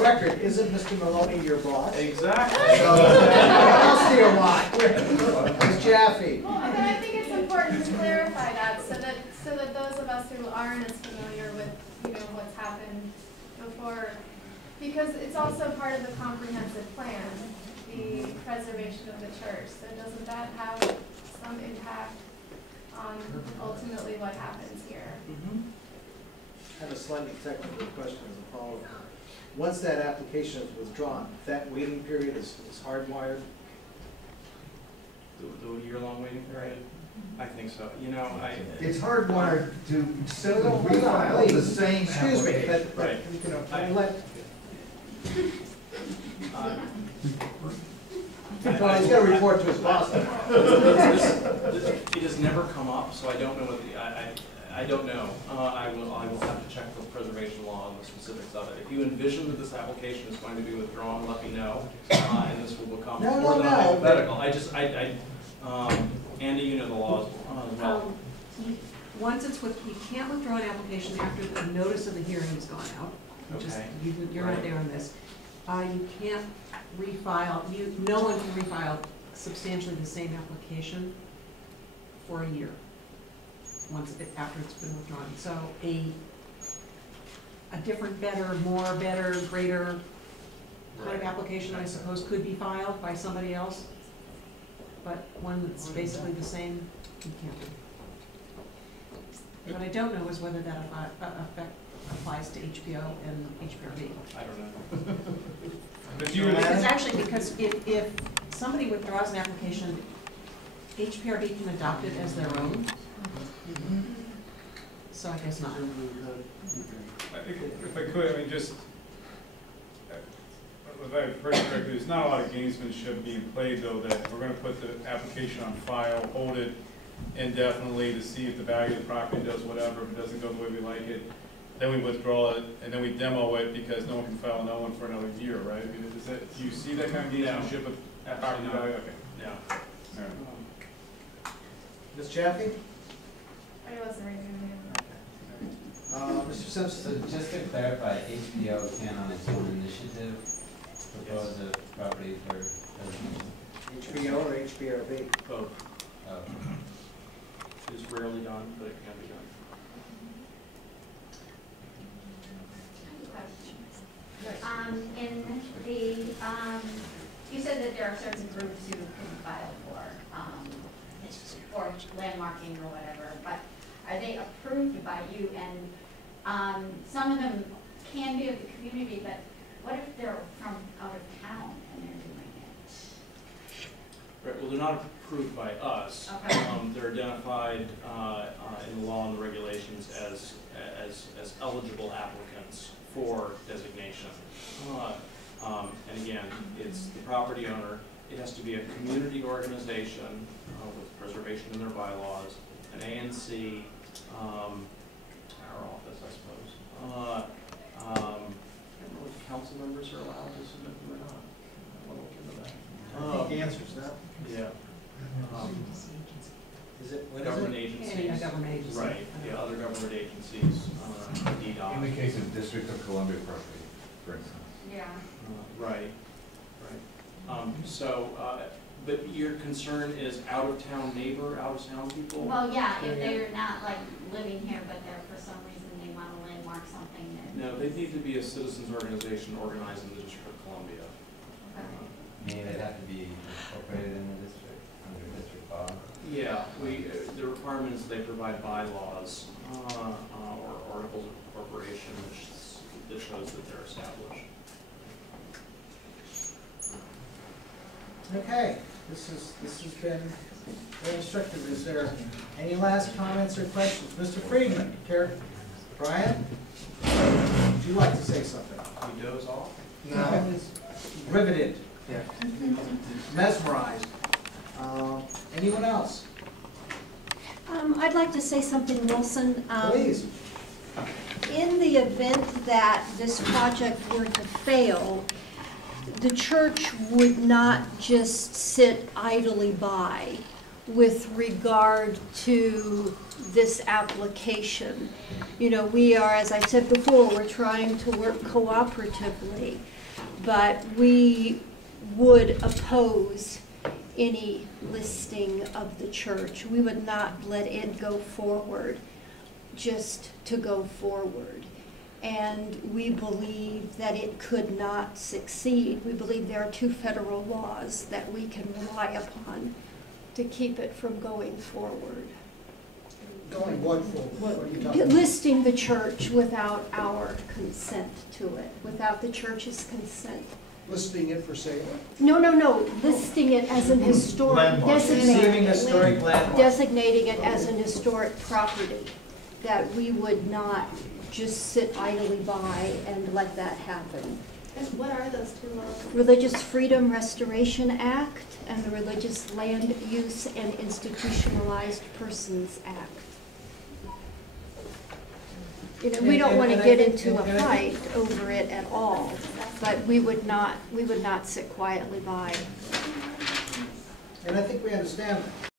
record, isn't Mr. Maloney your boss? Exactly. So, what else do you want? Ms. Jaffe. Well, but I think it's important to clarify that so that those of us who aren't as familiar with, what's happened before, because it's also part of the comprehensive plan, the preservation of the church. So doesn't that have some impact on ultimately what happens here? I have a slightly technical question as a follow-up. Once that application is withdrawn, that waiting period is hardwired? The year-long waiting period? I think so. It's hardwired to simply No, refile the please. same Excuse me, application. but Right. He's got to report to his boss. It has never come up, so I don't know what I don't know. I will have to check the preservation law and the specifics of it. If you envision that this application is going to be withdrawn, let me know, and this will become more than a hypothetical. Andy, you know the laws as well. Once it's you can't withdraw an application after the notice of the hearing has gone out. Okay. You're not there on this. You can't refile. No one can refile substantially the same application for a year after it's been withdrawn. So a different, better, more, better, greater kind of application, I suppose, could be filed by somebody else, but one that's basically the same, you can't do. What I don't know is whether that effect applies to HPO and HPRB. I don't know. Because if somebody withdraws an application, HPRB can adopt it as their own. So I guess not. If I could, if I heard correctly, there's not a lot of gamesmanship being played, though, that we're going to put the application on file, hold it indefinitely to see if the value of the property does whatever. If it doesn't go the way we like it, then we withdraw it, and then we demo it because no one can file another one for another year, right? Do you see that kind of gamesmanship with property value? Okay. Yeah. All right. Ms. Jaffe? I wasn't raising my hand. Mr. Simpson? So just to clarify, HBO can on its own initiative propose a property for preservation? HBO or HBRB? Both. Oh. It's rarely done, but it can be done. You said that there are certain groups who can file for landmarking or whatever, but are they approved by you? And some of them can be of the community, but what if they're from out of town and they're doing it? Right, well, they're not approved by us. Okay. They're identified in the law and the regulations as eligible applicants for designation. And again, it's the property owner. It has to be a community organization with preservation in their bylaws, an ANC, our office, I suppose. I don't know if council members are allowed to submit them or not. I want to look into that. I think the answer's no. Yeah. Is it, what Government is it? agencies. Any government agency. Right, yeah, other government agencies, DDoT. In the case of District of Columbia property, for instance. Yeah. Right. But your concern is out-of-town neighbor, out-of-town people? Well, yeah, if they're not like living here, but they're for some reason they want to landmark something that. No, they need to be a citizens organization organized in the District of Columbia. Meaning they'd have to be incorporated in the district, under district law? Yeah, the requirement is they provide bylaws or articles of incorporation that shows that they're established. Okay, this has been very instructive. Is there any last comments or questions? Mr. Friedman, Brian, would you like to say something? You doze off? No. Riveted. Yeah. Mesmerized. Anyone else? I'd like to say something, Wilson. Please. In the event that this project were to fail, the church would not just sit idly by. with regard to this application. You know, we are, as I said before, we're trying to work cooperatively, but we would oppose any listing of the church. We would not let it go forward just to go forward. And we believe that it could not succeed. We believe there are 2 federal laws that we can rely upon to keep it from going forward. Going what forward? What are you talking about? Listing the church without our consent to it, without the church's consent. Listing it for sale? No, listing it as an historic, Landmark. designating historic landmark. designating it as an historic property, that we would not just sit idly by and let that happen. And what are those 2 laws? Religious Freedom Restoration Act and the Religious Land Use and Institutionalized Persons Act. You know, we don't want to And I get think- into a and I fight over it at all, but we would not sit quietly by. And I think we understand that.